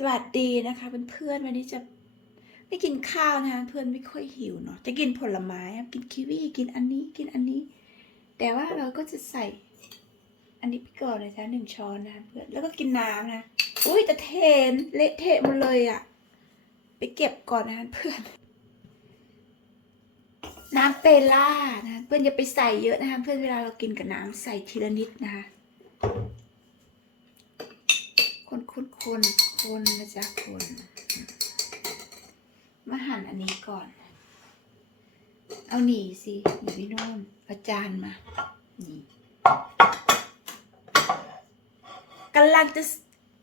สวัสดีนะคะเพื่อนๆวันนี้จะไม่กินข้าวนะคะเพื่อนไม่ค่อยหิวเนาะจะกินผลไม้กินคิวีกินอันนี้กินอันนี้ แต่ว่าเราก็จะใส่ อันนี้ไปก่อนนะจ๊ะหนึ่งช้อนนะเพื่อนแล้วก็กินน้ำนะอุ้ยจะเทนเละเทะหมดเลยอะไปเก็บก่อนนะเพื่อน น้ำเปล่านะเพื่อนอย่าไปใส่เยอะนะคะเพื่อนเวลาเรากินกับน้ำใส่ทีละนิดนะคะ คนคนคนคนนะจ๊ะคน มาหั่นอันนี้ก่อน เอาหนีสิหนีพี่โน่นเอาจานมานี่กำลังจะ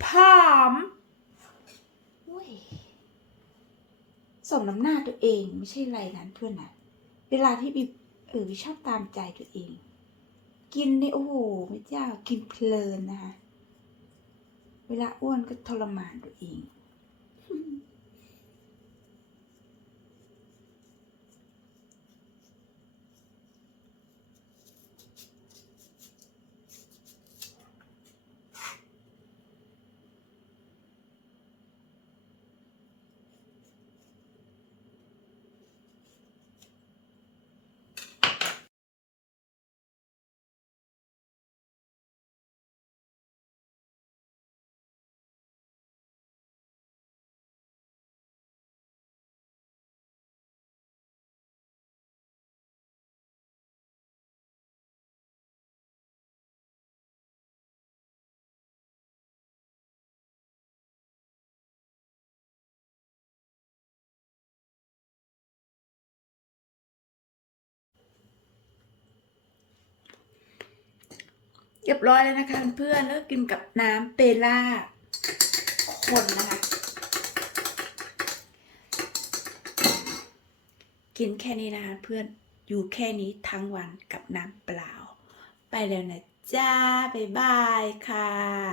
พร้อมอุ้ยสมน้ำหน้าตัวเองไม่ใช่ไรนั้นเพื่อนนะเวลาที่บีเออบีชอบตามใจตัวเอง กินนี่โอ้โหไม่เจ้ากินเพลินนะคะ เวลาอ้วนก็ทรมานตัวเอง เรียบร้อยแล้วนะคะเพื่อนแล้วกินกับน้ำเปล่าคนนะคะกินแค่นี้นะคะเพื่อนอยู่แค่นี้ทั้งวันกับน้ำเปล่า ไปแล้วนะจ้าบ๊ายบายค่ะ